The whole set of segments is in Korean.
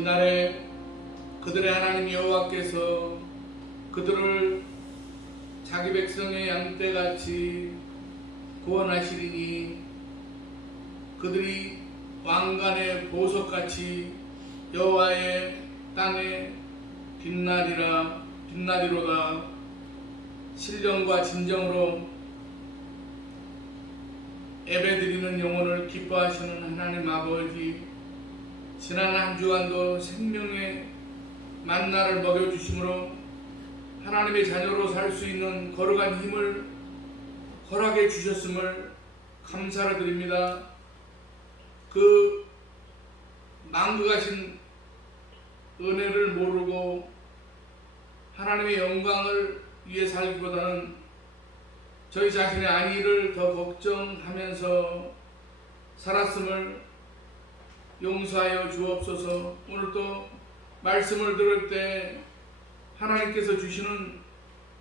이날에 그들의 하나님 여호와께서 그들을 자기 백성의 양떼같이 구원하시리니 그들이 왕관의 보석같이 여호와의 땅에 빛나리로다. 신령과 진정으로 예배드리는 영혼을 기뻐하시는 하나님 아버지, 지난 한 주간도 생명의 만나를 먹여주심으로 하나님의 자녀로 살 수 있는 거룩한 힘을 허락해 주셨음을 감사를 드립니다. 그 망극하신 은혜를 모르고 하나님의 영광을 위해 살기보다는 저희 자신의 안위를 더 걱정하면서 살았음을 용서하여 주옵소서. 오늘도 말씀을 들을 때 하나님께서 주시는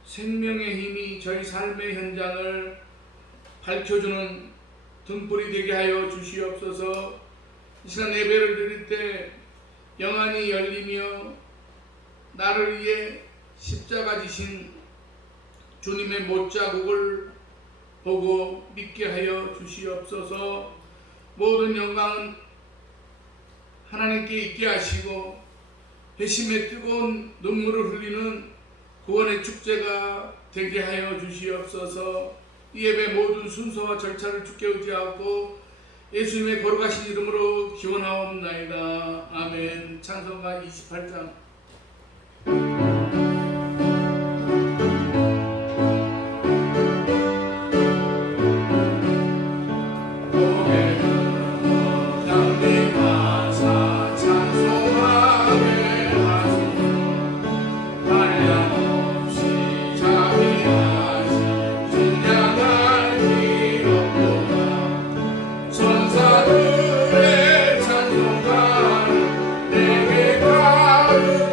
생명의 힘이 저희 삶의 현장을 밝혀주는 등불이 되게 하여 주시옵소서. 이 시간 예배를 드릴 때 영안이 열리며 나를 위해 십자가 지신 주님의 못자국을 보고 믿게 하여 주시옵소서. 모든 영광은 하나님께 있게 하시고 회심의 뜨거운 눈물을 흘리는 구원의 축제가 되게 하여 주시옵소서. 이 예배 모든 순서와 절차를 주께 의지하고 예수님의 거룩하신 이름으로 기원하옵나이다. 아멘. 찬송가 28장. 천사들의 찬송가 내게 가르쳐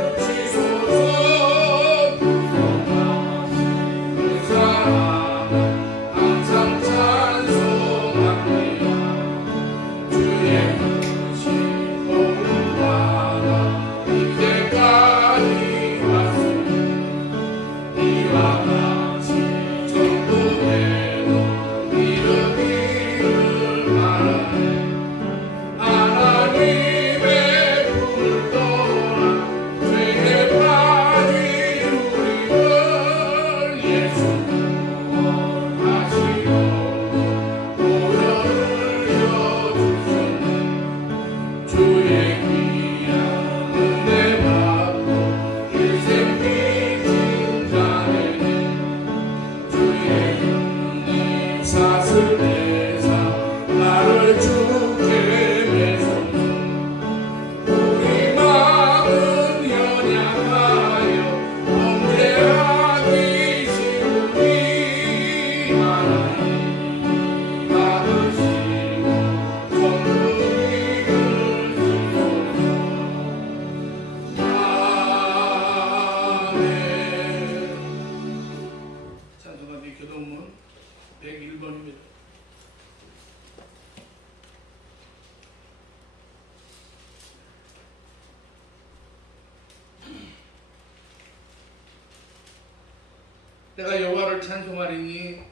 내가 여호와를 찬송하리니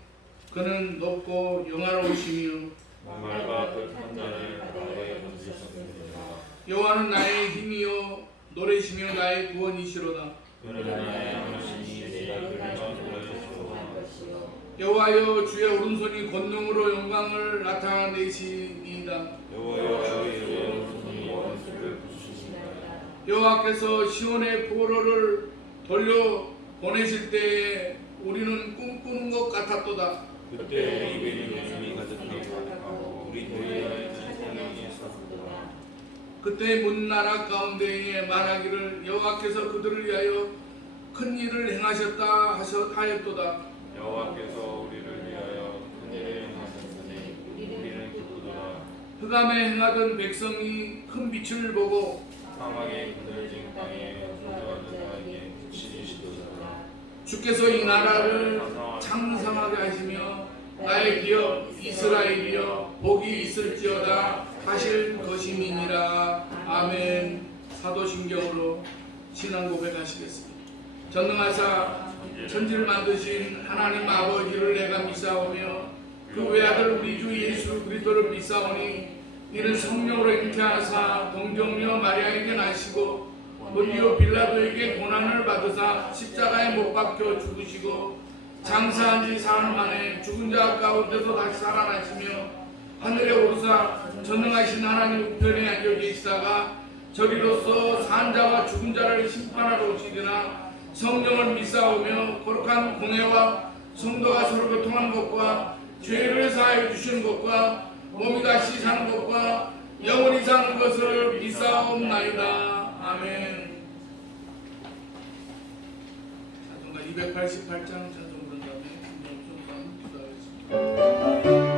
그는 높고 영화로우시며 말과 뜻한 자를 바다에 던지셨습니다. 여호와는 나의 힘이요 노래시며 나의 구원이시로다. 그는 나의 하나님이 내가 그를 노래시오. 여호와여 주의 오른손이 권능으로 영광을 나타내시니이다. 여호와여 주의 오른손이 원수를 부수시나이다. 여호와께서 시온의 포로를 돌려 보내실 때에 우리는 꿈꾸는 것 같았도다. 그때 입에 웃음이 가득하고 우리 도리의 찬양이 섰도다. 그때 문 나라 가운데에 말하기를 여호와께서 그들을 위하여 큰 일을 행하셨다 하였도다. 여호와께서 우리를 위하여 큰 일을 행하셨으니 우리는 기쁘도다. 흑암에 행하던 백성이 큰 빛을 보고 사막의 그늘진 땅에 거주하는 자에게 빛이시도다. 주께서 이 나라를 창성하게 하시며 나의 기업 이스라엘이여 복이 있을지어다 하실 것임이니라. 아멘. 사도신경으로 신앙 고백하시겠습니다. 전능하사 천지를 만드신 하나님 아버지를 내가 믿사오며 그 외아들 우리 주 예수 그리스도를 믿사오니 이는 성령으로 잉태하사 동정녀 마리아에게 나시고 본디오 빌라도에게 고난을 받으사 십자가에 못 박혀 죽으시고 장사한 지 사흘 만에 죽은 자 가운데서 다시 살아나시며 하늘에 오르사 전능하신 하나님 우편에 앉아 계시다가 저리로서 산 자와 죽은 자를 심판하러 오시리라. 성령을 믿사오며 거룩한 공회와 성도가 서로 교통하는 것과 죄를 사하여 주시는 것과 몸이 다시 사는 것과 영원히 사는 것을 믿사옵나이다. 아멘. 찬송가 288장 찬송 부른 다음에 기도하겠습니다.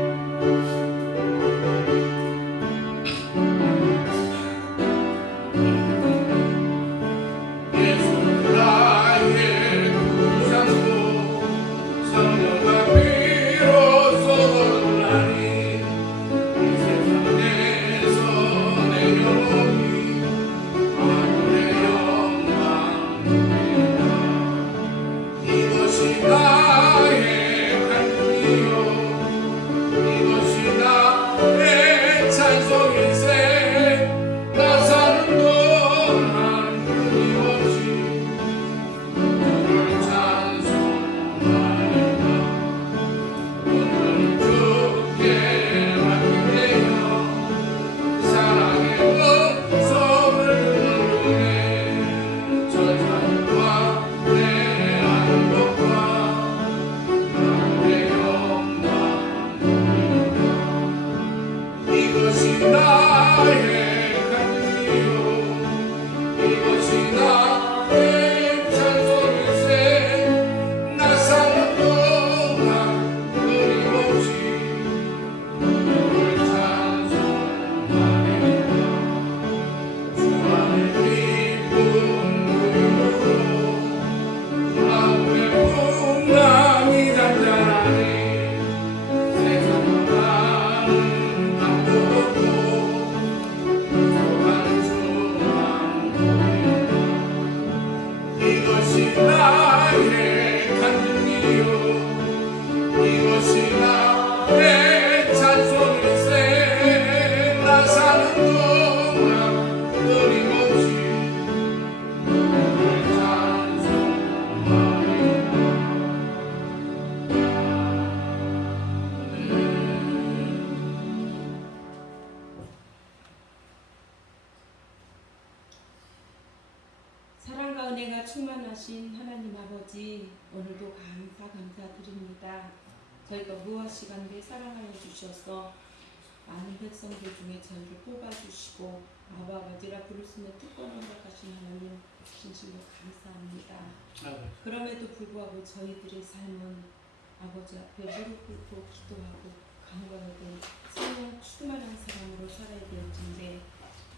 사랑과 은혜가 충만하신 하나님 아버지, 오늘도 감사드립니다. 저희가 무엇이간데 사랑하여 주셔서 많은 백성들 중에 저희를 뽑아주시고 아버지라 부를 수 있는 특권을 허락하신 하나님 진심으로 감사합니다. 그럼에도 불구하고 저희들의 삶은 아버지 앞에 무릎 꿇고 기도하고 간구하고 성령 충만한 사람으로 살아야 될 텐데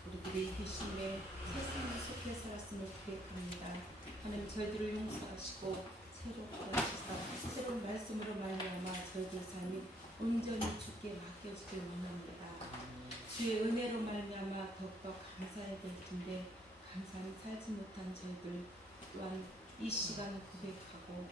우리들이 귀신의 세상에 속해 살았음을 고백합니다. 하나님 저희들을 용서하시고 새롭게 하시사 새로운 말씀으로 말미암아 저희들 삶이 온전히 주께 맡겨지길 원합니다. 주의 은혜로 말미암아 더욱더 감사해야 될 텐데 감사히 살지 못한 저희들 또한 이 시간 고백하고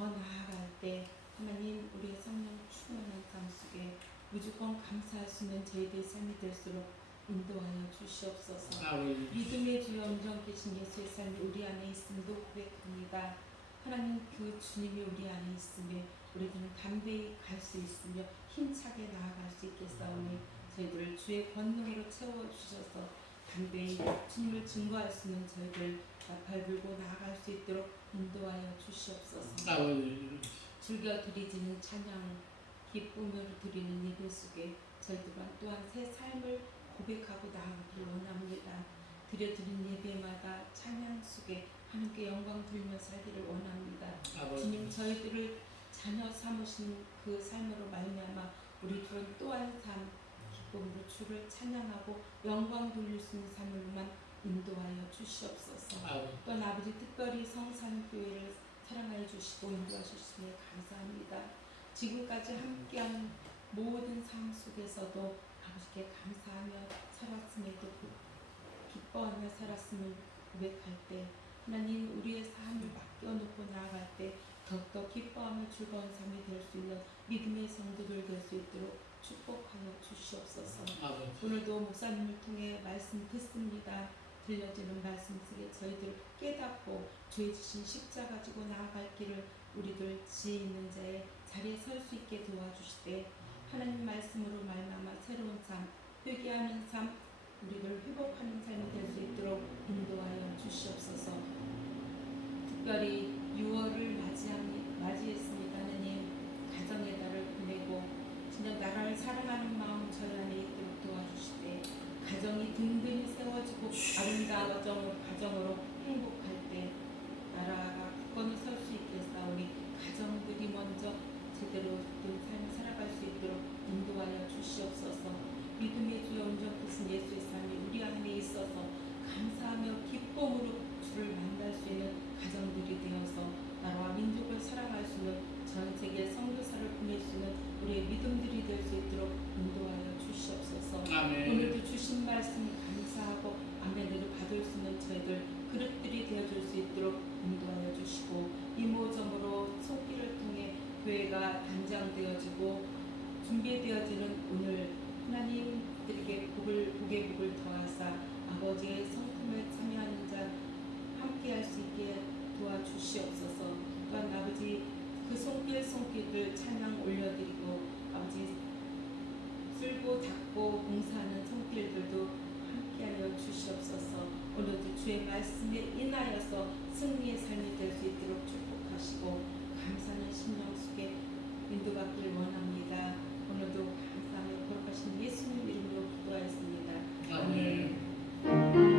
더 나아갈 때 하나님 우리의 성령 충만한 삶 속에 무조건 감사할 수 있는 저희들의 삶이 될수록 인도하여 주시옵소서. 아버지 믿음의 주여 온전 계신 예수의 삶이 우리 안에 있음도 고백합니다. 하나님 그 주님이 우리 안에 있음에 우리들은 담대히 갈 수 있으며 힘차게 나아갈 수 있겠사오니 저희들을 주의 권능으로 채워주셔서 담대히 주님을 증거할 수 있는 저희들 발들고 나아갈 수 있도록 인도하여 주시옵소서. 아버지 즐겨 드리지는 찬양 기쁨으로 드리는 예배 속에 저희들 또한 새 삶을 고백하고 나아가길 원합니다. 드려드린 예배마다 찬양 속에 하나님께 영광 돌리며 살기를 원합니다. 아버지 주님 저희들을 자녀 삼으신 그 삶으로 말미암아 우리들은 또한 삶 기쁨으로 주를 찬양하고 영광 돌릴 수 있는 삶으로만 인도하여 주시옵소서. 아버지 또한 아버지 특별히 성산교회를 사랑하여 주시고 인도하셨으니 감사합니다. 지금까지 함께한 모든 삶 속에서도 아버지께 감사하며 살았음에도 기뻐하며 살았음을 고백할 때 하나님 우리의 삶을 맡겨놓고 나아갈 때 더욱더 기뻐하며 즐거운 삶이 될 수 있는 믿음의 성도들 될 수 있도록 축복하여 주시옵소서. 아버지 오늘도 목사님을 통해 말씀 듣습니다. 들려지는 말씀 속에 저희들 깨닫고 주의 주신 십자가 가지고 나아갈 길을 우리들 지혜 있는 자의 자리에 설 수 있게 도와주시되 하나님 말씀으로 말미암아 새로운 삶, 회개하는 삶, 우리를 회복하는 삶이 될 수 있도록 인도하여 주시옵소서. 특별히 6월을 맞이했습니다. 하나님 가정의 달을 보내고 진짜 나라를 사랑하는 마음 저희 안에 있도록 도와주시되 가정이 든든히 세워지고 아름다운 가정으로 행복할 때 나라가 굳건히 설 수 있겠사오니 가정들이 먼저 제대로 된 삶을 살아갈 수 있도록 인도하여 주시옵소서. 믿음의 주여 온전 크신 예수의 삶이 우리 안에 있어서 감사하며 기쁨으로 주를 만날 수 있는 가정들이 되어서 나라와 민족을 사랑할 수 있는 전 세계 선교사를 보낼 수 있는 우리의 믿음들이 될 수 있도록 인도하여 주시옵소서. 아멘. 오늘도 주신 말씀 감사하고 아멘을 받을 수 있는 저희들 그릇들이 되어줄 수 있도록 인도하여 주시고 이모저모로 손길을 통해 교회가 단장되어지고 준비되어지는 오늘 하나님들에게 복의 복을 더하사 아버지의 성품에 참여하는 자 함께할 수 있게 도와주시옵소서. 또한 아버지 그 손길을 찬양 올려드리고 아버지 쓸고 닦고 봉사하는 손길들도 함께하여 주시옵소서. 오늘도 주의 말씀에 인하여서 승리의 삶이 될 수 있도록 축복하시고 감사하는 심령 속에 인도받기를 원합니다. 오늘도 감사하며 거룩하신 예수님 이름으로 기도하였습니다. 아멘.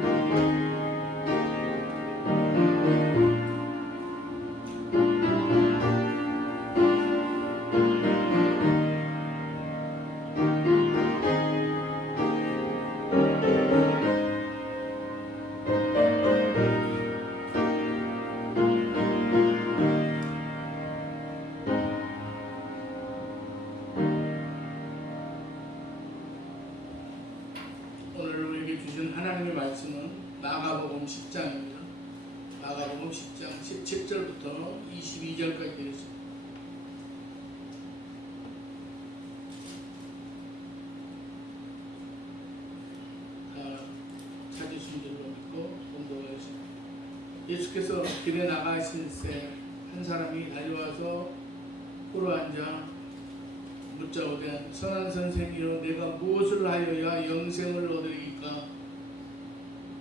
오늘 우리에게 주신 하나님의 말씀은 마가복음 10장입니다. 마가복음 10장 17절부터 22절까지 되어 있습니다. 다 찾으신 줄로 믿고 공부하겠습니다. 예수께서 길에 나가실 때 한 사람이 달려와서 꿇어앉아 묻자오되 선한 선생이여 내가 무엇을 하여야 영생을 얻으리까?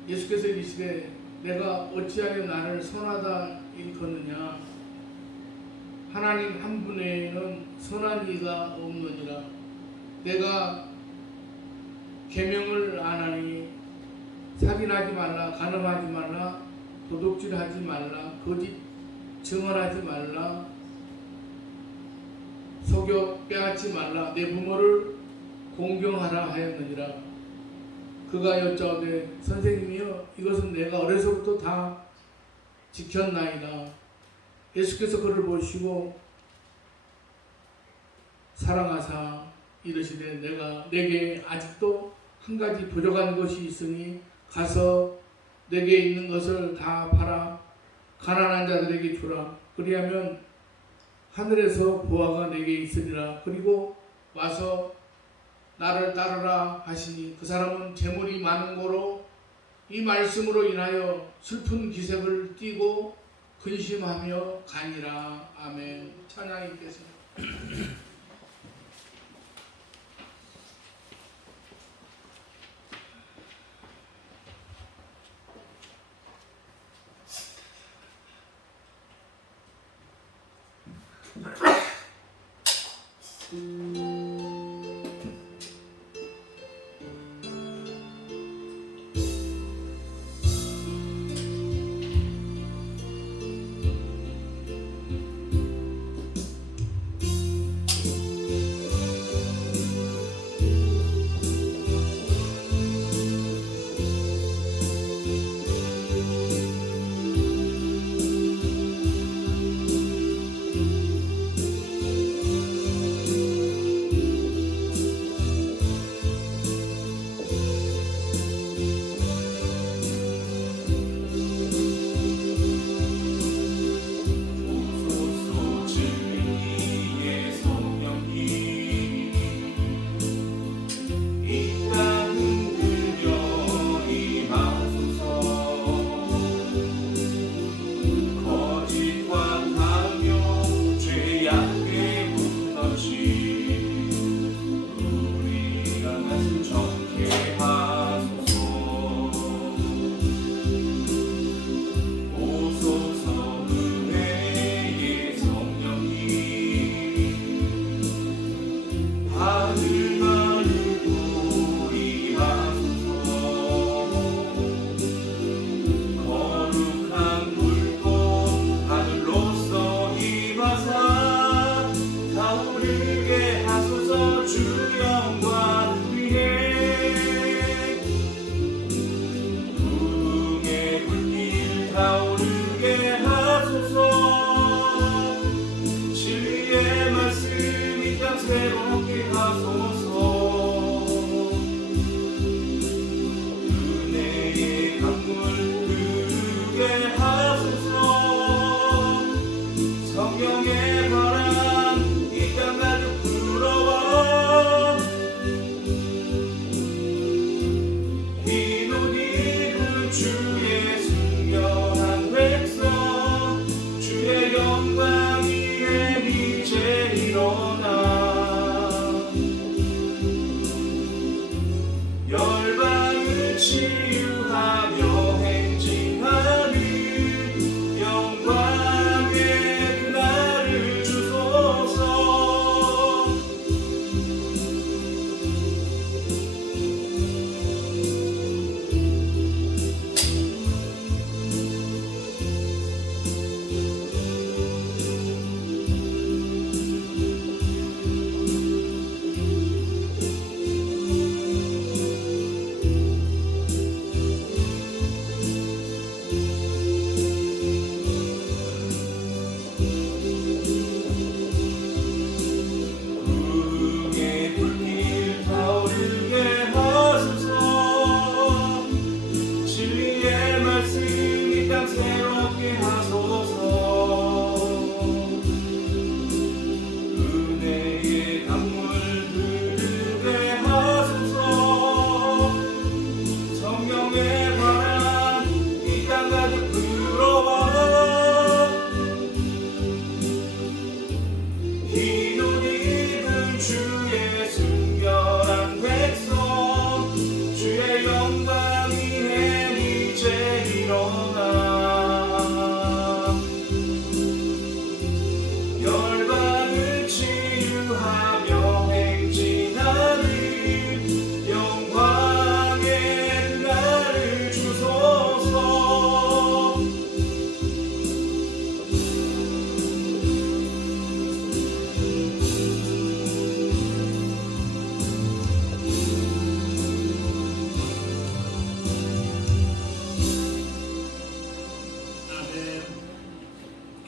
예수께서 이르시되 내가 어찌하여 나를 선하다 일컫느냐? 하나님 한 분 외에는 선한 이가 없느니라. 내가 계명을 안 하니 살인하지 말라, 간음하지 말라, 도둑질하지 말라, 거짓 증언하지 말라, 속여 빼앗지 말라, 내 부모를 공경하라 하였느니라. 그가 여짜오되 선생님이여 이것은 내가 어려서부터 다 지켰나이다. 예수께서 그를 보시고 사랑하사 이르시되 내게 아직도 한 가지 부족한 것이 있으니 가서 내게 있는 것을 다 팔아 가난한 자들에게 주라. 그리하면 하늘에서 보화가 내게 있으리라. 그리고 와서 나를 따르라 하시니 그 사람은 재물이 많은 거로 이 말씀으로 인하여 슬픈 기색을 띠고 근심하며 가니라. 아멘. 찬양이 있겠습니다.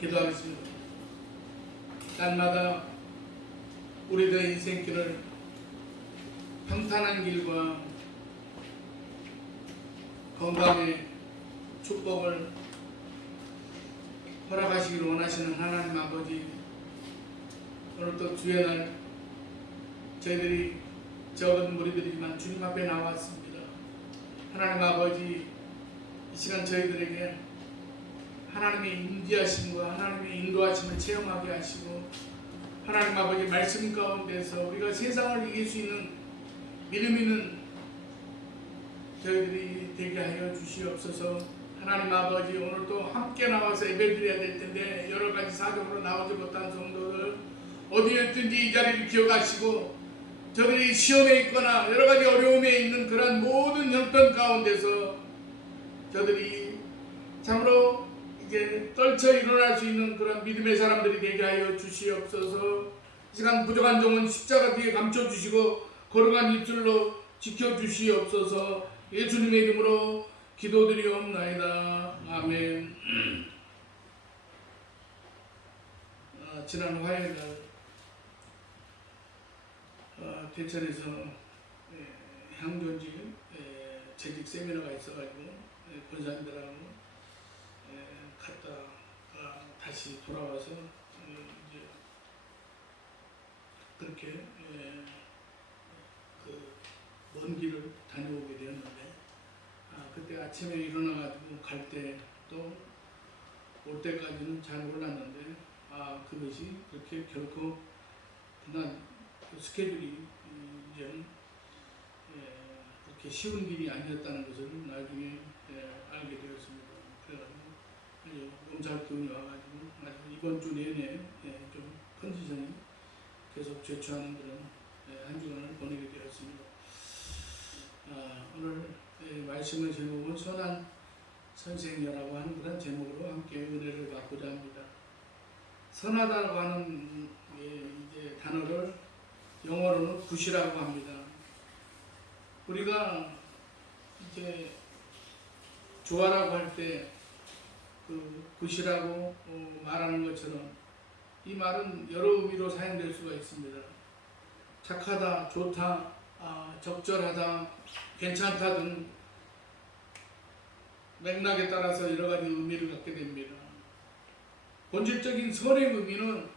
기도하겠습니다. 날마다 우리들의 인생길을 평탄한 길과 건강의 축복을 허락하시기를 원하시는 하나님 아버지, 오늘 또 주의 날 저희들이 적은 무리들이지만 주님 앞에 나왔습니다. 하나님 아버지, 이 시간 저희들에게 하나님의 임재하심과 하나님의 인도하심을 체험하게 하시고 하나님 아버지 말씀 가운데서 우리가 세상을 이길 수 있는 믿음 있는 저희들이 되게 하여 주시옵소서. 하나님 아버지, 오늘 또 함께 나와서 예배드려야 될 텐데 여러 가지 사정으로 나오지 못한 성도들 어디였든지 이 자리를 기억하시고 저들이 시험에 있거나 여러 가지 어려움에 있는 그런 모든 형편 가운데서 저들이 참으로 이제 떨쳐 일어날 수 있는 그런 믿음의 사람들이 되게 하여 주시옵소서. 이 시간 부족한 종은 십자가 뒤에 감춰주시고 걸어간 입술로 지켜주시옵소서. 예수님의 이름으로 기도드리옵나이다. 아멘. 지난 화요일날 대천에서 향전지 재직 세미나가 있어가지고 권사님들하고 갔다가 다시 돌아와서 이제 그렇게 그 먼 길을 다녀오게 되었는데 그때 아침에 일어나가지고 갈 때 또 올 때까지는 잘 몰랐는데 그것이 그렇게 결코 그날 그 스케줄이 이제는 그렇게 쉬운 길이 아니었다는 것을 나중에 알게 되었습니다. 그래가지고 몸살 기운이 와가지고 아직 이번 주 내내 좀 컨디션이 계속 저추하는 그런 한 주간을 보내게 되었습니다. 오늘 말씀의 제목은 선한 선생이라고 하는 그런 제목으로 함께 은혜를 받고자 합니다. 선하다고 하는 이제 단어를 영어로는 굿이라고 합니다. 우리가 이제 좋아라고 할 때 그 굿이라고 말하는 것처럼 이 말은 여러 의미로 사용될 수가 있습니다. 착하다, 좋다, 적절하다, 괜찮다 등 맥락에 따라서 여러 가지 의미를 갖게 됩니다. 본질적인 선의 의미는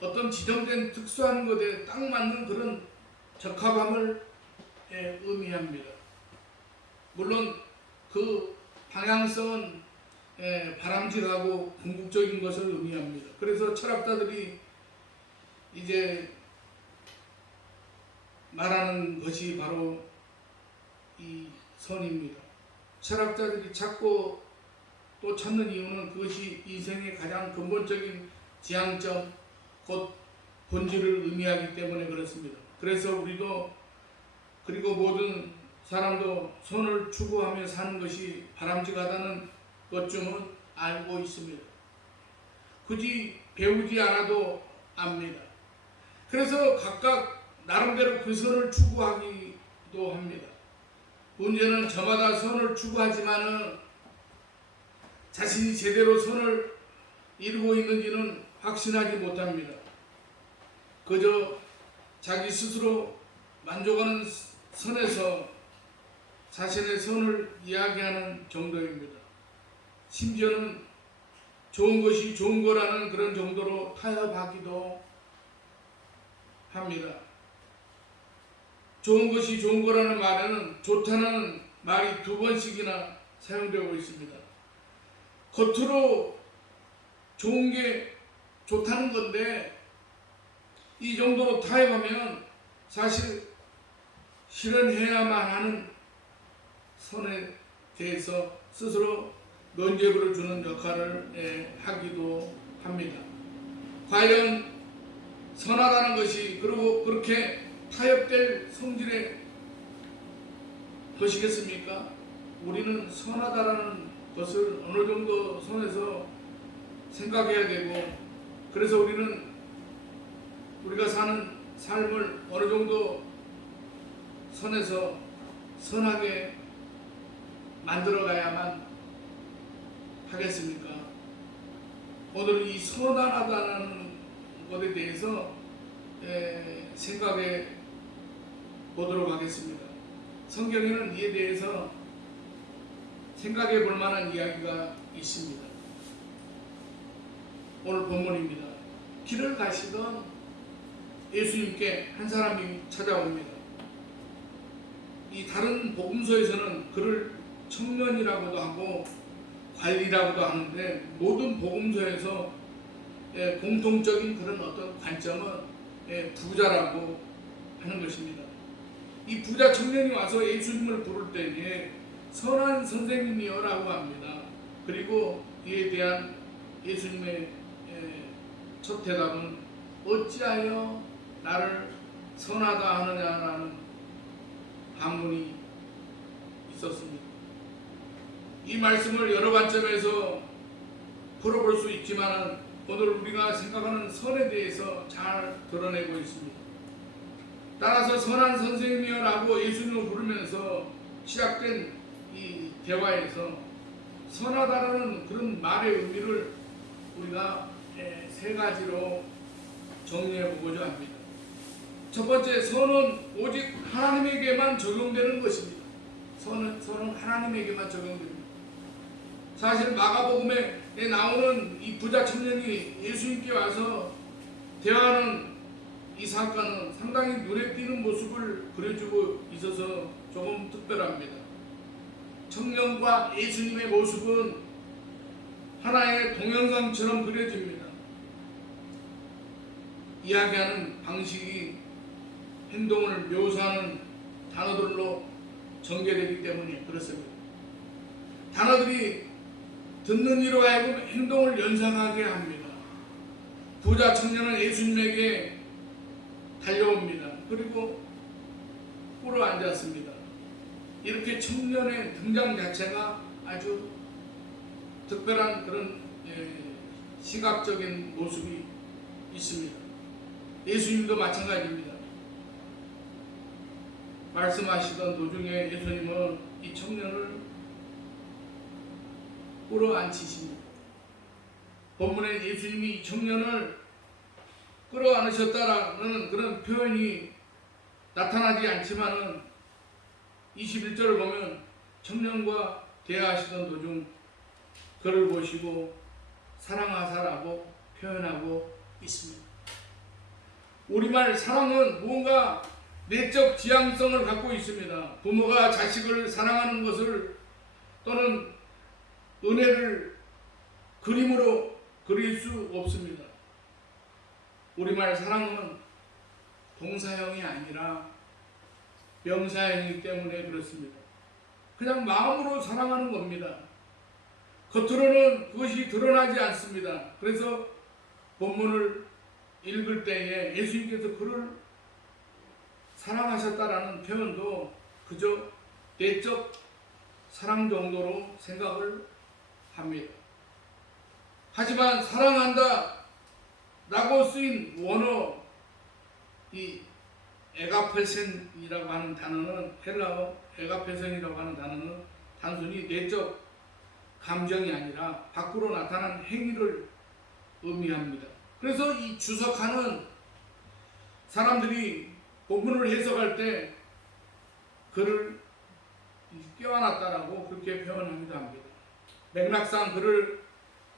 어떤 지정된 특수한 것에 딱 맞는 그런 적합함을 의미합니다. 물론 그 방향성은 바람직하고 궁극적인 것을 의미합니다. 그래서 철학자들이 이제 말하는 것이 바로 이 선입니다. 철학자들이 찾고 또 찾는 이유는 그것이 인생의 가장 근본적인 지향점, 곧 본질을 의미하기 때문에 그렇습니다. 그래서 우리도 그리고 모든 사람도 선을 추구하며 사는 것이 바람직하다는 것쯤은 알고 있습니다. 굳이 배우지 않아도 압니다. 그래서 각각 나름대로 그 선을 추구하기도 합니다. 문제는 저마다 선을 추구하지만은 자신이 제대로 선을 이루고 있는지는 확신하지 못합니다. 그저 자기 스스로 만족하는 선에서 자신의 선을 이야기하는 정도입니다. 심지어는 좋은 것이 좋은 거라는 그런 정도로 타협하기도 합니다. 좋은 것이 좋은 거라는 말에는 좋다는 말이 2번씩이나 사용되고 있습니다. 겉으로 좋은 게 좋다는 건데 이 정도로 타협하면 사실 실현해야만 하는 선에 대해서 스스로 면죄부를 주는 역할을 하기도 합니다. 과연 선하다는 것이 그리고 그렇게 타협될 성질의 것이겠습니까? 우리는 선하다라는 것을 어느 정도 선에서 생각해야 되고, 그래서 우리가 사는 삶을 어느 정도 선에서 선하게 만들어가야만 하겠습니까? 오늘 이 선하다는 것에 대해서 생각해 보도록 하겠습니다. 성경에는 이에 대해서 생각해 볼 만한 이야기가 있습니다. 오늘 본문입니다. 길을 가시던 예수님께 한 사람이 찾아옵니다. 이 다른 복음서에서는 그를 청년이라고도 하고 관리라고도 하는데 모든 복음서에서 공통적인 그런 어떤 관점은 부자라고 하는 것입니다. 이 부자 청년이 와서 예수님을 부를 때에 선한 선생님이여라고 합니다. 그리고 이에 대한 예수님의 첫 대답은 어찌하여 나를 선하다 하느냐라는 반문이 있었습니다. 이 말씀을 여러 관점에서 풀어볼 수 있지만 오늘 우리가 생각하는 선에 대해서 잘 드러내고 있습니다. 따라서 선한 선생님이여라고 예수님을 부르면서 시작된 이 대화에서 선하다라는 그런 말의 의미를 우리가 세 가지로 정리해 보고자 합니다. 첫 번째, 선은 오직 하나님에게만 적용되는 것입니다. 선은 하나님에게만 적용됩니다. 사실 마가복음에 나오는 이 부자 청년이 예수님께 와서 대화하는 이 사건은 상당히 눈에 띄는 모습을 그려주고 있어서 조금 특별합니다. 청년과 예수님의 모습은 하나의 동영상처럼 그려집니다. 이야기하는 방식이 행동을 묘사하는 단어들로 전개되기 때문에 그렇습니다. 단어들이 듣는 이로 하여금 행동을 연상하게 합니다. 부자 청년은 예수님에게 달려옵니다. 그리고 꿇어 앉았습니다. 이렇게 청년의 등장 자체가 아주 특별한 그런 시각적인 모습이 있습니다. 예수님도 마찬가지입니다. 말씀하시던 도중에 예수님은 이 청년을 꿇어 앉히십니다. 본문에 예수님이 이 청년을 끌어 안으셨다라는 그런 표현이 나타나지 않지만은 21절을 보면 청년과 대화하시던 도중 그를 보시고 사랑하사라고 표현하고 있습니다. 우리말 사랑은 무언가 내적 지향성을 갖고 있습니다. 부모가 자식을 사랑하는 것을 또는 은혜를 그림으로 그릴 수 없습니다. 우리말 사랑은 동사형이 아니라 명사형이기 때문에 그렇습니다. 그냥 마음으로 사랑하는 겁니다. 겉으로는 그것이 드러나지 않습니다. 그래서 본문을 읽을 때에 예수님께서 그를 사랑하셨다라는 표현도 그저 내적 사랑 정도로 생각을 합니다. 하지만 사랑한다 라고 쓰인 원어 이 에가페센이라고 하는 단어는 헬라어 에가페센이라고 하는 단어는 단순히 내적 감정이 아니라 밖으로 나타난 행위를 의미합니다. 그래서 이 주석하는 사람들이 본문을 해석할 때 그를 껴안았다라고 그렇게 표현합니다. 맥락상 그를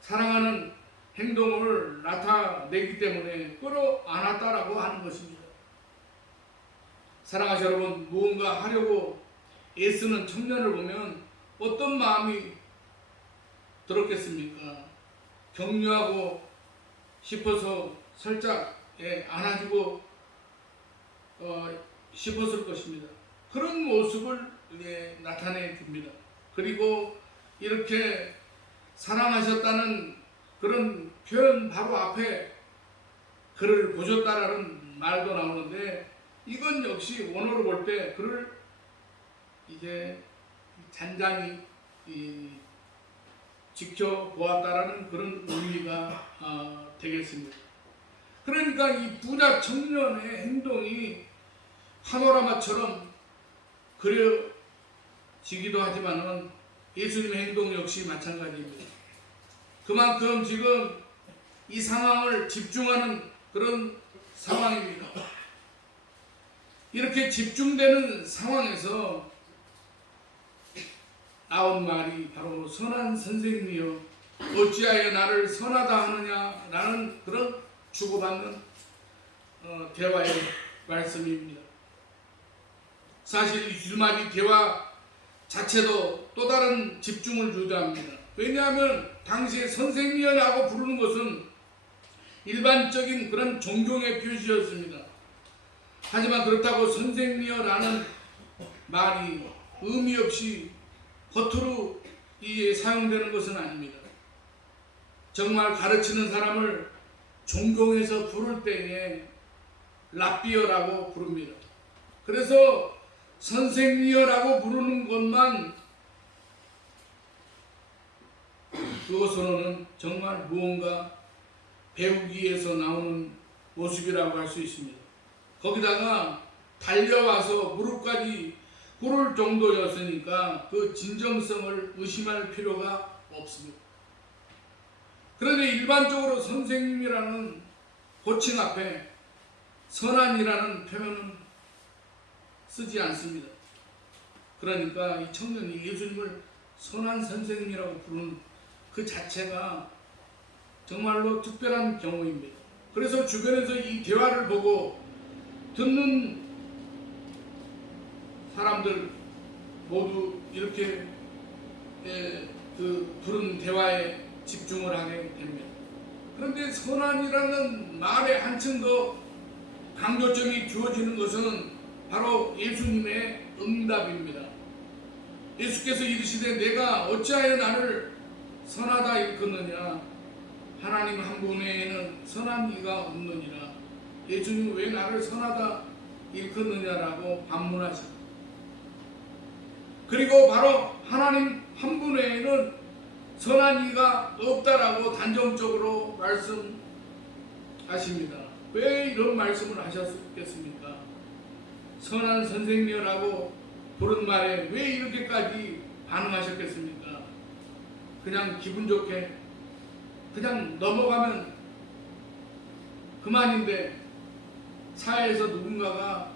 사랑하는 행동을 나타내기 때문에 끌어안았다라고 하는 것입니다. 사랑하시 여러분, 무언가 하려고 애쓰는 청년을 보면 어떤 마음이 들었겠습니까? 격려하고 싶어서 살짝 안아주고 싶었을 것입니다. 그런 모습을 나타내 줍니다. 그리고 이렇게 사랑하셨다는 그런 표현 바로 앞에 그를 보셨다라는 말도 나오는데 이건 역시 원어로 볼 때 그를 이제 잔잔히 지켜보았다라는 그런 의미가 되겠습니다. 그러니까 이 부자 청년의 행동이 파노라마처럼 그려지기도 하지만은 예수님의 행동 역시 마찬가지입니다. 그만큼 지금 이 상황을 집중하는 그런 상황입니다. 이렇게 집중되는 상황에서 나온 말이 바로 선한 선생님이여 어찌하여 나를 선하다 하느냐 라는 그런 주고받는 대화의 말씀입니다. 사실 이 주마디 대화 자체도 또 다른 집중을 요구합니다. 왜냐하면 당시에 선생님이라고 부르는 것은 일반적인 그런 존경의 표시였습니다. 하지만 그렇다고 선생님이라는 말이 의미 없이 겉으로 사용되는 것은 아닙니다. 정말 가르치는 사람을 존경해서 부를 때에 랍비어라고 부릅니다. 그래서 선생님이라고 부르는 것만 그것으로는 정말 무언가 배우기 위해서 나오는 모습이라고 할 수 있습니다. 거기다가 달려와서 무릎까지 꿇을 정도였으니까 그 진정성을 의심할 필요가 없습니다. 그런데 일반적으로 선생님이라는 호칭 앞에 선한이라는 표현은 쓰지 않습니다. 그러니까 이 청년이 예수님을 선한 선생님이라고 부르는 그 자체가 정말로 특별한 경우입니다. 그래서 주변에서 이 대화를 보고 듣는 사람들 모두 이렇게 그 부른 대화에 집중을 하게 됩니다. 그런데 선한이라는 말에 한층 더 강조점이 주어지는 것은 바로 예수님의 응답입니다. 예수께서 이르시되 내가 어찌하여 나를 선하다 일컫느냐 하나님 한 분 외에는 선한 이가 없느니라. 예수님 왜 나를 선하다 일컫느냐라고 반문하십니다. 그리고 바로 하나님 한 분 외에는 선한 이가 없다라고 단정적으로 말씀하십니다. 왜 이런 말씀을 하셨겠습니까? 선한 선생님이라고 부른 말에 왜 이렇게까지 반응하셨겠습니까? 그냥 기분 좋게 그냥 넘어가면 그만인데 사회에서 누군가가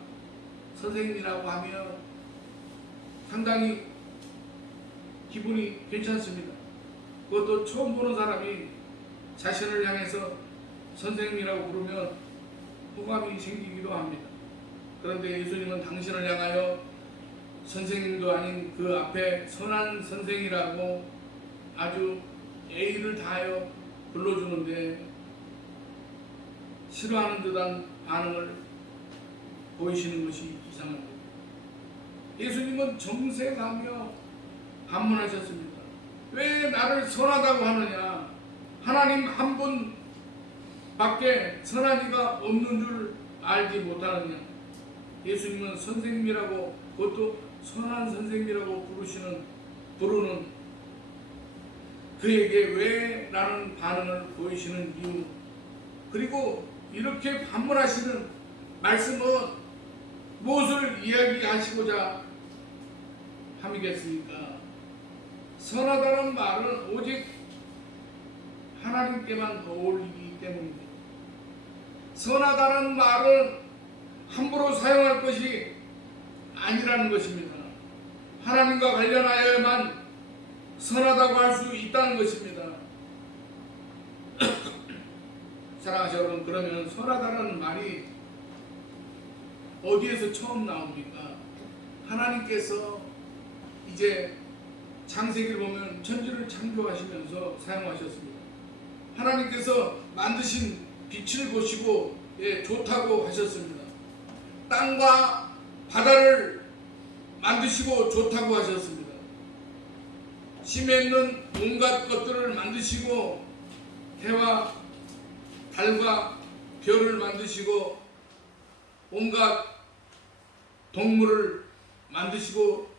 선생님이라고 하면 상당히 기분이 괜찮습니다. 그것도 처음 보는 사람이 자신을 향해서 선생님이라고 부르면 호감이 생기기도 합니다. 그런데 예수님은 당신을 향하여 선생님도 아닌 그 앞에 선한 선생이라고 아주 예의를 다하여 불러주는데 싫어하는 듯한 반응을 보이시는 것이 이상합니다. 예수님은 정색하며 반문하셨습니다. 왜 나를 선하다고 하느냐? 하나님 한 분밖에 선한 이가 없는 줄 알지 못하느냐? 예수님은 선생님이라고, 그것도 선한 선생님이라고 부르는 그에게 왜 라는 반응을 보이시는 이유, 그리고 이렇게 반문하시는 말씀은 무엇을 이야기하시고자 함이겠습니까? 선하다는 말은 오직 하나님께만 어울리기 때문입니다. 선하다는 말은 함부로 사용할 것이 아니라는 것입니다. 하나님과 관련하여야만 선하다고 할 수 있다는 것입니다. 사랑하는 여러분, 그러면 선하다는 말이 어디에서 처음 나옵니까? 하나님께서 이제 창세기를 보면 천지를 창조하시면서 사용하셨습니다. 하나님께서 만드신 빛을 보시고 좋다고 하셨습니다. 땅과 바다를 만드시고 좋다고 하셨습니다. 심에 있는 온갖 것들을 만드시고 해와 달과 별을 만드시고 온갖 동물을 만드시고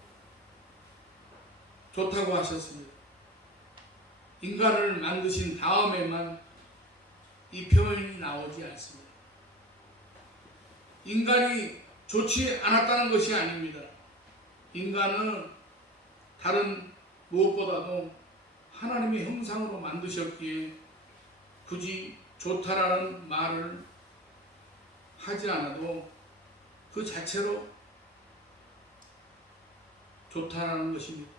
좋다고 하셨습니다. 인간을 만드신 다음에만 이 표현이 나오지 않습니다. 인간이 좋지 않았다는 것이 아닙니다. 인간은 다른 무엇보다도 하나님의 형상으로 만드셨기에 굳이 좋다라는 말을 하지 않아도 그 자체로 좋다라는 것입니다.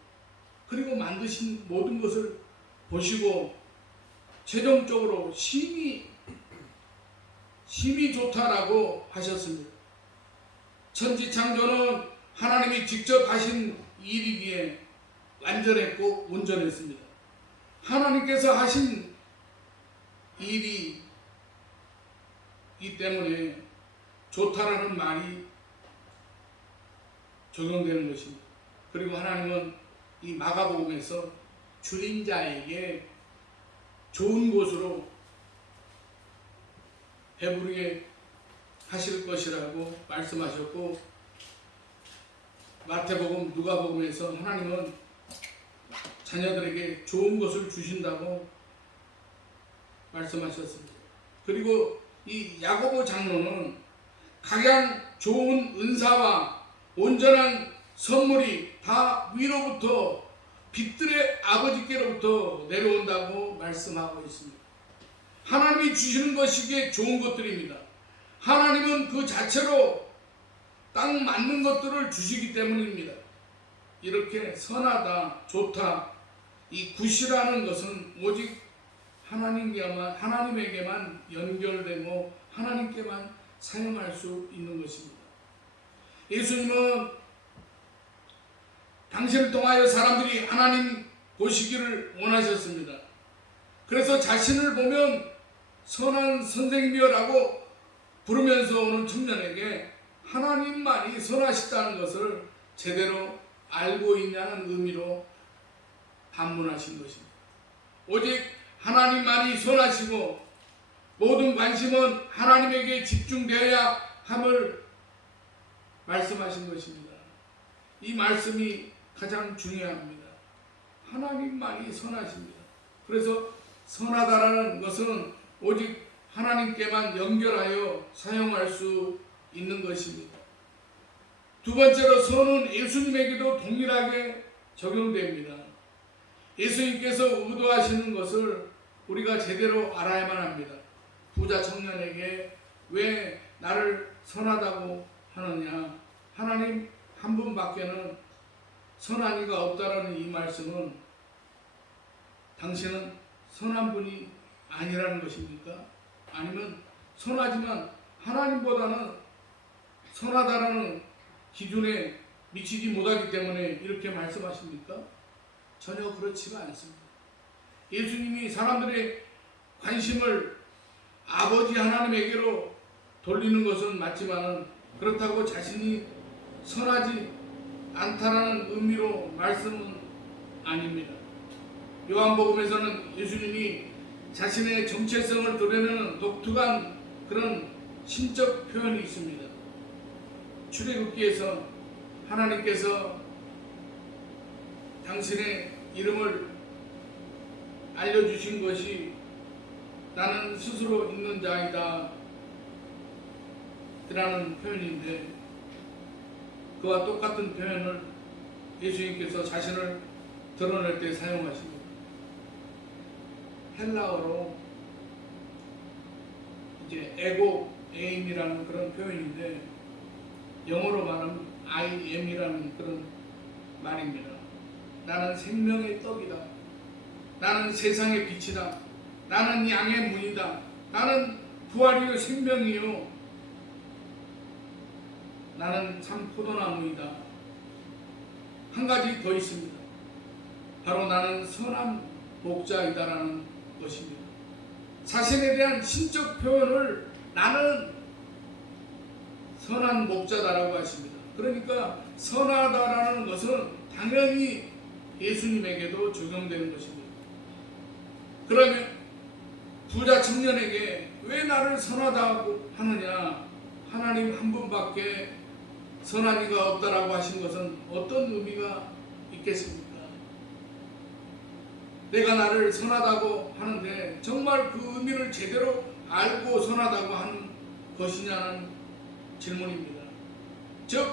그리고 만드신 모든 것을 보시고 최종적으로 심히 힘이 좋다라고 하셨습니다. 천지창조는 하나님이 직접 하신 일이기에 완전했고 온전했습니다. 하나님께서 하신 일이기 때문에 좋다라는 말이 적용되는 것입니다. 그리고 하나님은 이 마가복음에서 줄인 자에게 좋은 곳으로 배부르게 하실 것이라고 말씀하셨고, 마태복음, 누가복음에서 하나님은 자녀들에게 좋은 것을 주신다고 말씀하셨습니다. 그리고 이 야고보 장로는 가장 좋은 은사와 온전한 선물이 다 위로부터 빛들의 아버지께로부터 내려온다고 말씀하고 있습니다. 하나님이 주시는 것이기에 좋은 것들입니다. 하나님은 그 자체로 딱 맞는 것들을 주시기 때문입니다. 이렇게 선하다, 좋다, 이 굿이라는 것은 오직 하나님에게만 연결되고 하나님께만 사용할 수 있는 것입니다. 예수님은 당신을 통하여 사람들이 하나님 보시기를 원하셨습니다. 그래서 자신을 보면 선한 선생님이여라고 부르면서 오는 청년에게 하나님만이 선하시다는 것을 제대로 알고 있냐는 의미로 반문하신 것입니다. 오직 하나님만이 선하시고 모든 관심은 하나님에게 집중되어야 함을 말씀하신 것입니다. 이 말씀이 가장 중요합니다. 하나님만이 선하십니다. 그래서 선하다라는 것은 오직 하나님께만 연결하여 사용할 수 있는 것입니다. 두 번째로 선은 예수님에게도 동일하게 적용됩니다. 예수님께서 의도하시는 것을 우리가 제대로 알아야만 합니다. 부자 청년에게 왜 나를 선하다고 하느냐? 하나님 한 분밖에는 선한 이가 없다라는 이 말씀은 당신은 선한 분이 아니라는 것입니까? 아니면 선하지만 하나님보다는 선하다라는 기준에 미치지 못하기 때문에 이렇게 말씀하십니까? 전혀 그렇지가 않습니다. 예수님이 사람들의 관심을 아버지 하나님에게로 돌리는 것은 맞지만 그렇다고 자신이 선하지 않다라는 의미로 말씀은 아닙니다. 요한복음에서는 예수님이 자신의 정체성을 드러내는 독특한 그런 신적 표현이 있습니다. 출애굽기에서 하나님께서 당신의 이름을 알려주신 것이 나는 스스로 있는 자이다 라는 표현인데, 그와 똑같은 표현을 예수님께서 자신을 드러낼 때 사용하십니다. 헬라어로 이제 에고 에임이라는 그런 표현인데, 영어로 말하면 I am이라는 그런 말입니다. 나는 생명의 떡이다. 나는 세상의 빛이다. 나는 양의 문이다. 나는 부활이요 생명이요. 나는 참 포도나무이다. 한 가지 더 있습니다. 바로 나는 선한 목자이다라는 것입니다. 자신에 대한 신적 표현을 나는 선한 목자다라고 하십니다. 그러니까 선하다라는 것은 당연히 예수님에게도 적용되는 것입니다. 그러면 부자 청년에게 왜 나를 선하다고 하느냐? 하나님 한 분밖에 선한 이가 없다라고 하신 것은 어떤 의미가 있겠습니까? 내가 나를 선하다고 하는데 정말 그 의미를 제대로 알고 선하다고 하는 것이냐는 질문입니다. 즉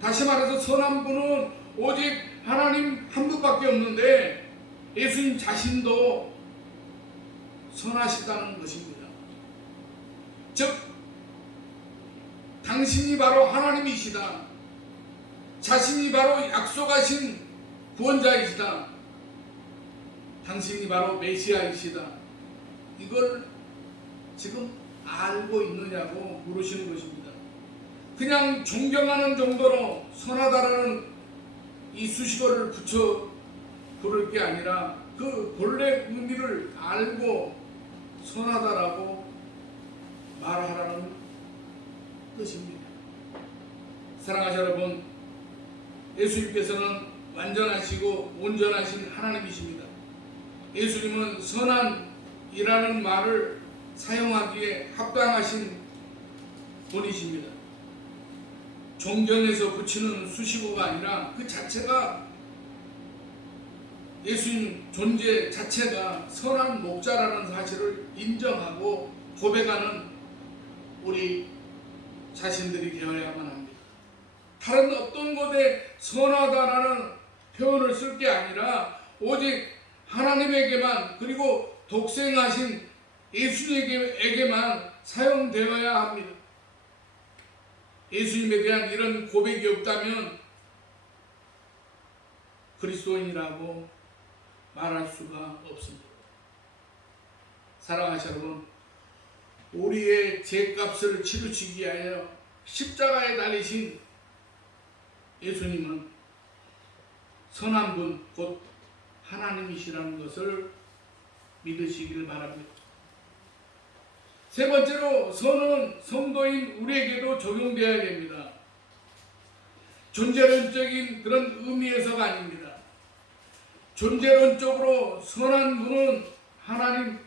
다시 말해서 선한 분은 오직 하나님 한 분밖에 없는데 예수님 자신도 선하시다는 것입니다. 즉 당신이 바로 하나님이시다. 자신이 바로 약속하신 구원자이시다. 당신이 바로 메시아이시다. 이걸 지금 알고 있느냐고 물으시는 것입니다. 그냥 존경하는 정도로 선하다라는 이 수식어를 붙여 부를 게 아니라 그 본래 의미를 알고 선하다라고 말하라는 뜻입니다. 사랑하는 여러분, 예수님께서는 완전하시고 온전하신 하나님이십니다. 예수님은 선한이라는 말을 사용하기에 합당하신 분이십니다. 존경에서 붙이는 수식어가 아니라 그 자체가 예수님 존재 자체가 선한 목자라는 사실을 인정하고 고백하는 우리 자신들이 되어야만 합니다. 다른 어떤 것에 선하다라는 표현을 쓸 게 아니라 오직 하나님에게만 그리고 독생하신 예수님에게만 사용되어야 합니다. 예수님에 대한 이런 고백이 없다면 그리스도인이라고 말할 수가 없습니다. 사랑하시는 여러분, 우리의 죄값을 치르시기 위하여 십자가에 달리신 예수님은 선한 분, 곧 하나님이시라는 것을 믿으시길 바랍니다. 세 번째로, 선은 성도인 우리에게도 적용되어야 됩니다. 존재론적인 그런 의미에서가 아닙니다. 존재론적으로 선한 분은 하나님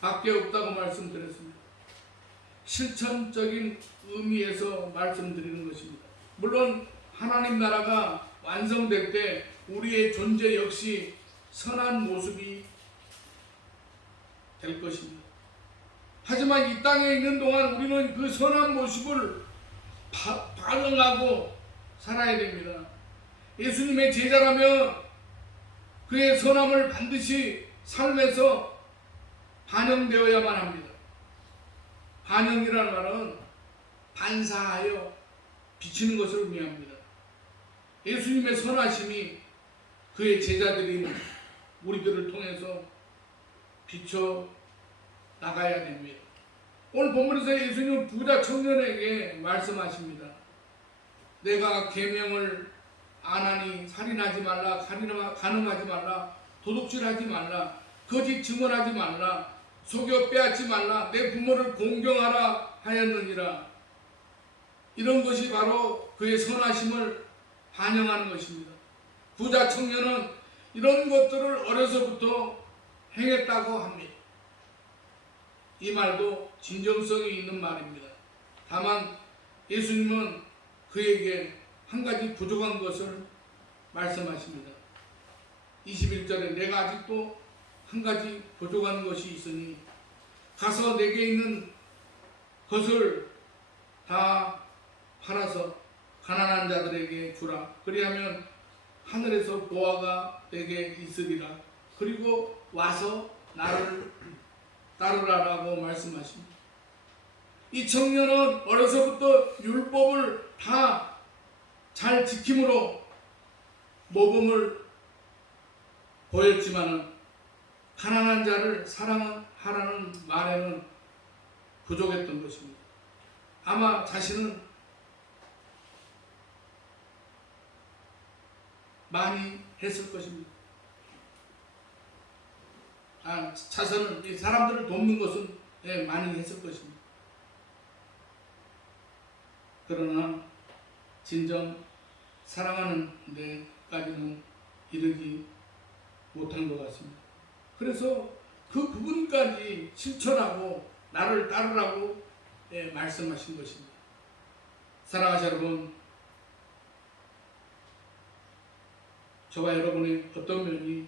밖에 없다고 말씀드렸습니다. 실천적인 의미에서 말씀드리는 것입니다. 물론 하나님 나라가 완성될 때 우리의 존재 역시 선한 모습이 될 것입니다. 하지만 이 땅에 있는 동안 우리는 그 선한 모습을 반응하고 살아야 됩니다. 예수님의 제자라면 그의 선함을 반드시 삶에서 반영되어야만 합니다. 반영이라는 말은 반사하여 비치는 것을 의미합니다. 예수님의 선하심이 그의 제자들인 우리들을 통해서 비춰 나가야 됩니다. 오늘 본문에서 예수님은 부자 청년에게 말씀하십니다. 내가 계명을 안 하니 살인하지 말라, 간음하지 말라, 도둑질하지 말라, 거짓 증언하지 말라, 속여 빼앗지 말라, 내 부모를 공경하라 하였느니라. 이런 것이 바로 그의 선하심을 반영하는 것입니다. 부자 청년은 이런 것들을 어려서부터 행했다고 합니다. 이 말도 진정성이 있는 말입니다. 다만 예수님은 그에게 한 가지 부족한 것을 말씀하십니다. 21절에 내가 아직도 한 가지 부족한 것이 있으니 가서 내게 있는 것을 다 팔아서 가난한 자들에게 주라. 그리하면 하늘에서 보화가 내게 있으리라. 그리고 와서 나를 따르라라고 말씀하십니다. 이 청년은 어려서부터 율법을 다 잘 지킴으로 모범을 보였지만은 가난한 자를 사랑하라는 말에는 부족했던 것입니다. 아마 자신은 많이 했을 것입니다. 자선을, 이 사람들을 돕는 것은 많이 했을 것입니다. 그러나 진정 사랑하는 데까지는 이르지 못한 것 같습니다. 그래서 그 부분까지 실천하고 나를 따르라고 말씀하신 것입니다. 사랑하시는 여러분, 저와 여러분의 어떤 면이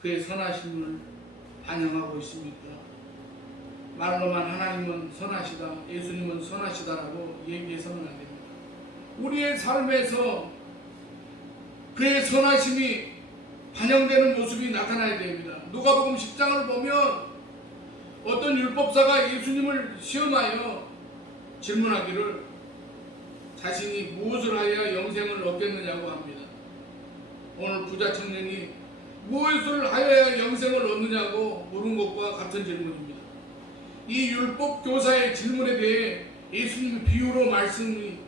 그의 선하심을 반영하고 있습니까? 말로만 하나님은 선하시다, 예수님은 선하시다라고 얘기해서는 안 됩니다. 우리의 삶에서 그의 선하심이 반영되는 모습이 나타나야 됩니다. 누가복음 10장을 보면 어떤 율법사가 예수님을 시험하여 질문하기를 자신이 무엇을 하여야 영생을 얻겠느냐고 합니다. 오늘 부자 청년이 무엇을 하여야 영생을 얻느냐고 물은 것과 같은 질문입니다. 이 율법 교사의 질문에 대해 예수님의 비유로 말씀이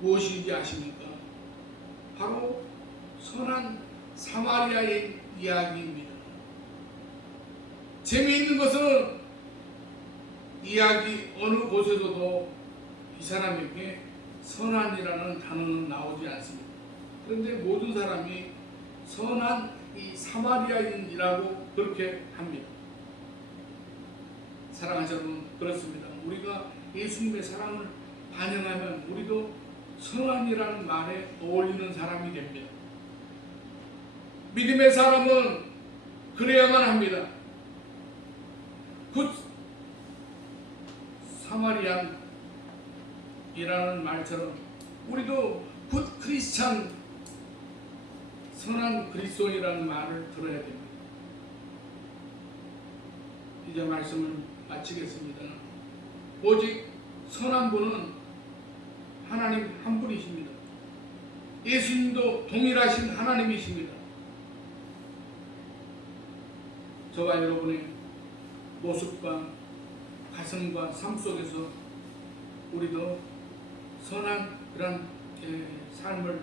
무엇인지 아십니까? 바로 선한 사마리아의 이야기입니다. 재미있는 것은 이야기 어느 곳에서도 이 사람에게 선한이라는 단어는 나오지 않습니다. 그런데 모든 사람이 선한 이 사마리아인이라고 그렇게 합니다. 사랑하는 여러분, 그렇습니다. 우리가 예수님의 사랑을 반영하면 우리도 선한이라는 말에 어울리는 사람이 됩니다. 믿음의 사람은 그래야만 합니다. 굿 사마리안이라는 말처럼 우리도 굿 크리스찬, 선한 그리스도인이라는 말을 들어야 됩니다. 이제 말씀을 마치겠습니다. 오직 선한 분은 하나님 한 분이십니다. 예수님도 동일하신 하나님이십니다. 저와 여러분의 모습과 가슴과 삶 속에서 우리도 선한 그런 삶을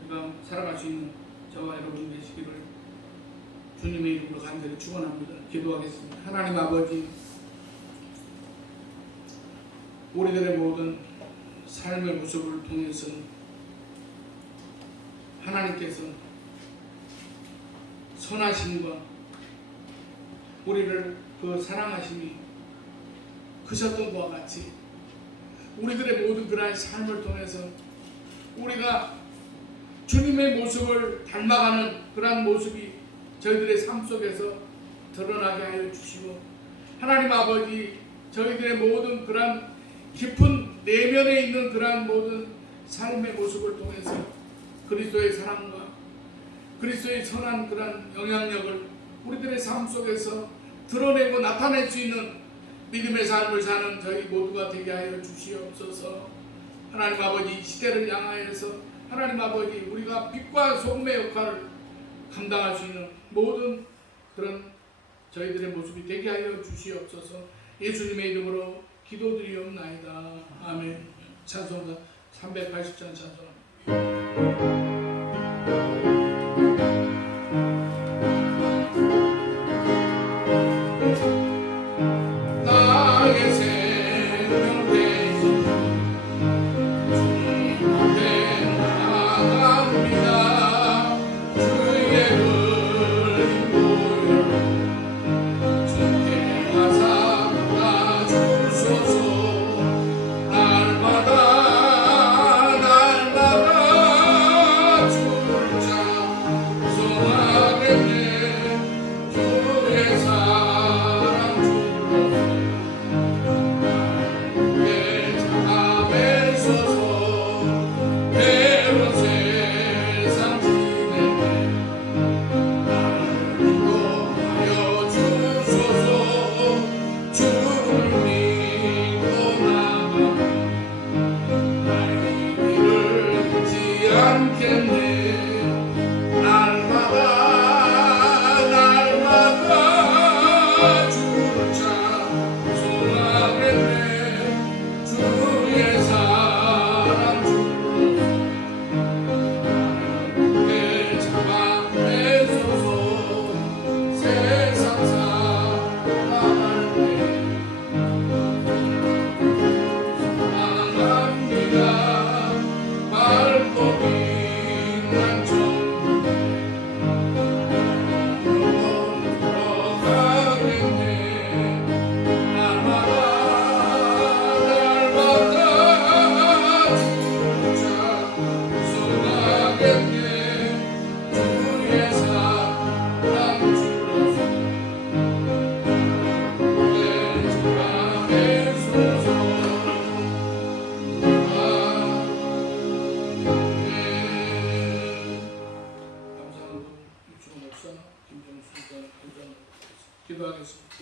우리가 살아갈 수 있는 저와 여러분 되시기를 주님의 이름으로 간절히 축원합니다. 기도하겠습니다. 하나님 아버지, 우리들의 모든 삶의 모습을 통해서 하나님께서 선하심과 우리를 그 사랑하심이 크셨던 것과 같이 우리들의 모든 그러한 삶을 통해서 우리가 주님의 모습을 닮아가는 그러한 모습이 저희들의 삶 속에서 드러나게 하여 주시고, 하나님 아버지, 저희들의 모든 그러한 깊은 내면에 있는 그러한 모든 삶의 모습을 통해서 그리스도의 사랑과 그리스도의 선한 그러한 영향력을 우리들의 삶 속에서 드러내고 나타낼 수 있는 믿음의 삶을 사는 저희 모두가 되게 하여 주시옵소서. 하나님 아버지, 이 시대를 향하여서 하나님 아버지, 우리가 빛과 소금의 역할을 감당할 수 있는 모든 그런 저희들의 모습이 되게 하여 주시옵소서. 예수님의 이름으로 기도드리옵나이다. 아멘. 찬송가 380장 찬송합니다. 기도하겠습니다.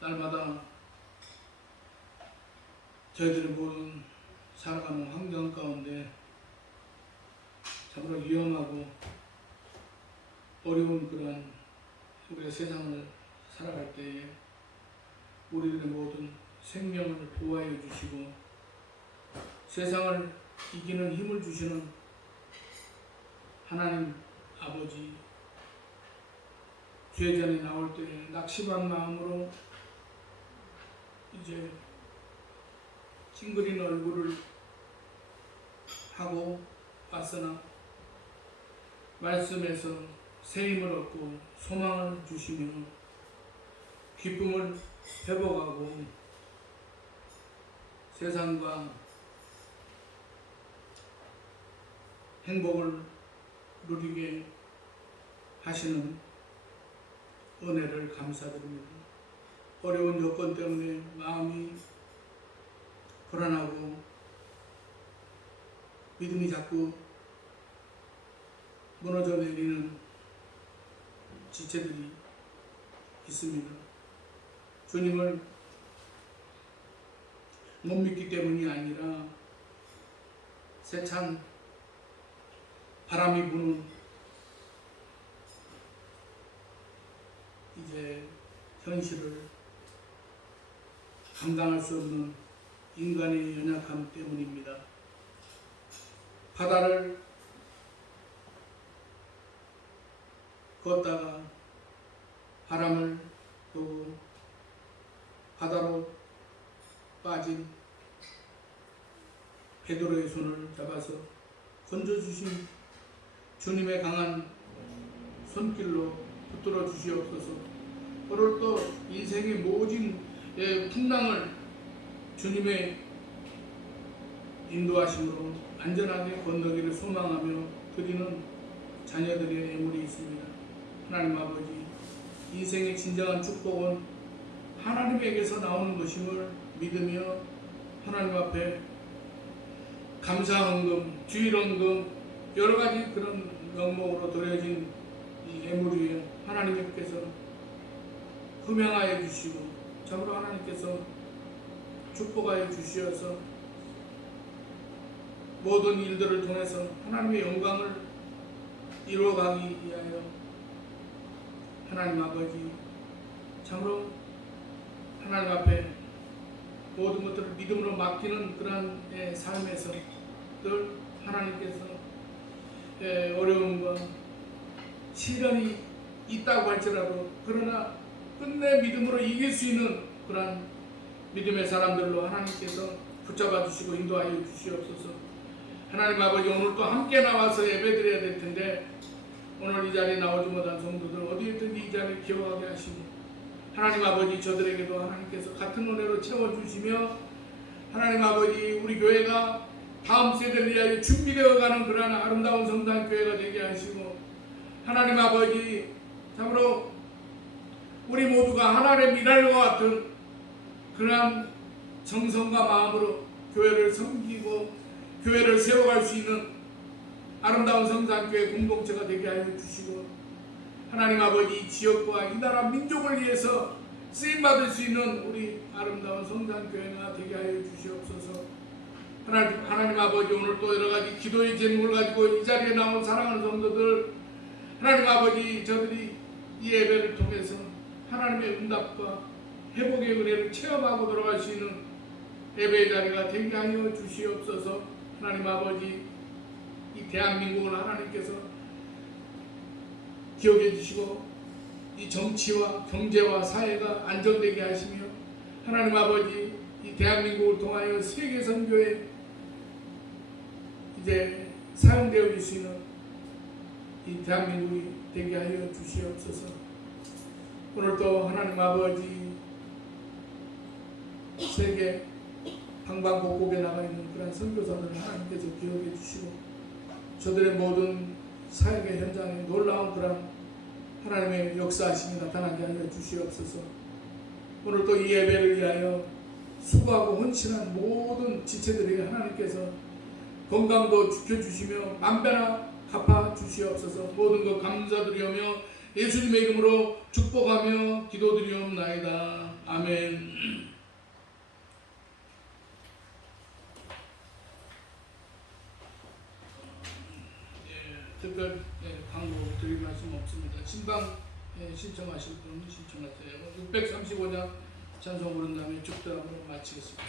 날마다 저희들의 모든 살아가는 환경 가운데 참으로 위험하고 어려운 그러한 우리의 세상을 살아갈 때에 우리들의 모든 생명을 보호하여 주시고 세상을 이기는 힘을 주시는 하나님 아버지, 주의 전에 나올 때 낙심한 마음으로 이제 찡그린 얼굴을 하고 왔으나 말씀에서 새 힘을 얻고 소망을 주시며 기쁨을 회복하고 세상과 행복을 누리게 하시는 은혜를 감사드립니다. 어려운 여건 때문에 마음이 불안하고 믿음이 자꾸 무너져 내리는 지체들이 있습니다. 주님을 못 믿기 때문이 아니라 세찬 바람이 부는 이제 현실을 감당할 수 없는 인간의 연약함 때문입니다. 바다를 걷다가 바람을 보고 바다로 빠진 베드로의 손을 잡아서 건져주신 주님의 강한 손길로 붙들어 주시옵소서. 오늘 또 인생의 모진 풍랑을 주님의 인도하심으로 안전하게 건너기를 소망하며 드리는 자녀들의 예물이 있습니다. 하나님 아버지, 인생의 진정한 축복은 하나님에게서 나오는 것임을 믿으며 하나님 앞에 감사헌금, 주일헌금, 여러 가지 그런 명목으로 드려진 이 예물이 하나님께서 흠양하여 주시고 참으로 하나님께서 축복하여 주시어서 모든 일들을 통해서 하나님의 영광을 이루어가기 위하여 하나님 아버지 참으로 하나님 앞에 모든 것들을 믿음으로 맡기는 그러한 삶에서 늘 하나님께서 어려움과 시련이 있다고 할지라도 그러나 끝내 믿음으로 이길 수 있는 그러한 믿음의 사람들로 하나님께서 붙잡아 주시고 인도하여 주시옵소서. 하나님 아버지, 오늘 또 함께 나와서 예배드려야 될 텐데 오늘 이 자리에 나오지 못한 성도들 어디에 있든지 이 자리를 기억하게 하시고 하나님 아버지, 저들에게도 하나님께서 같은 은혜로 채워주시며 하나님 아버지, 우리 교회가 다음 세대를 위하여 준비되어가는 그러한 아름다운 성당교회가 되게 하시고 하나님 아버지, 참으로 우리 모두가 하나님의 미랄과 같은 그러한 정성과 마음으로 교회를 섬기고 교회를 세워갈 수 있는 아름다운 성당교회 공동체가 되게 하여 주시고 하나님 아버지, 지역과 이 나라 민족을 위해서 쓰임받을 수 있는 우리 아름다운 성당교회가 되게 하여 주시옵소서. 하나님 아버지, 오늘 또 여러가지 기도의 제목을 가지고 이 자리에 나온 사랑하는 성도들 하나님 아버지, 저들이 이 예배를 통해서 하나님의 응답과 회복의 은혜를 체험하고 돌아갈 수 있는 예배의 자리가 되게 하여 주시옵소서. 하나님 아버지, 이 대한민국을 하나님께서 기억해 주시고 이 정치와 경제와 사회가 안정되게 하시며 하나님 아버지, 이 대한민국을 통하여 세계 선교에 이제 사용되어 줄 수 있는 이 대한민국이 되게 하여 주시옵소서. 오늘도 하나님 아버지, 세계 방방곡곡에 나가 있는 그런 선교사들을 하나님께서 기억해 주시고 저들의 모든 사역의 현장에 놀라운 그런 하나님의 역사하심이 나타나게 하여 주시옵소서. 오늘 또 이 예배를 위하여 수고하고 헌신한 모든 지체들에게 하나님께서 건강도 지켜주시며 만배나 갚아 주시옵소서. 모든 것 감사드리오며 예수님의 이름으로 축복하며 기도드리옵나이다. 아멘. 특별 광고 드릴 말씀 없습니다. 신방 신청하실 분은 신청하세요. 635장 찬송 부른 다음에 축도함으로 마치겠습니다.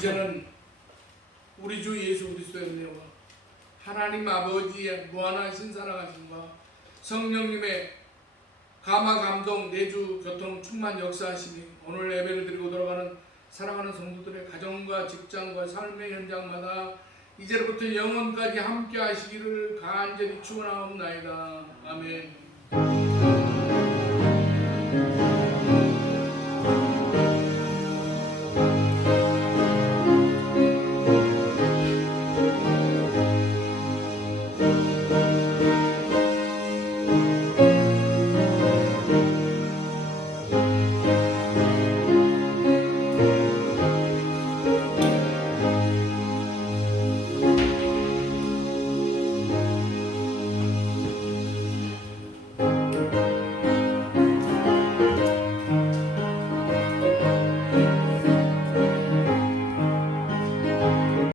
이제는 우리 주 예수 그리스도의 은혜와 하나님 아버지의 무한하신 사랑하심과 성령님의 감화 감동 내주 교통 충만 역사하심이 오늘 예배를 드리고 돌아가는 사랑하는 성도들의 가정과 직장과 삶의 현장마다 이제부터 영원까지 함께 하시기를 간절히 축원하옵나이다. 아멘.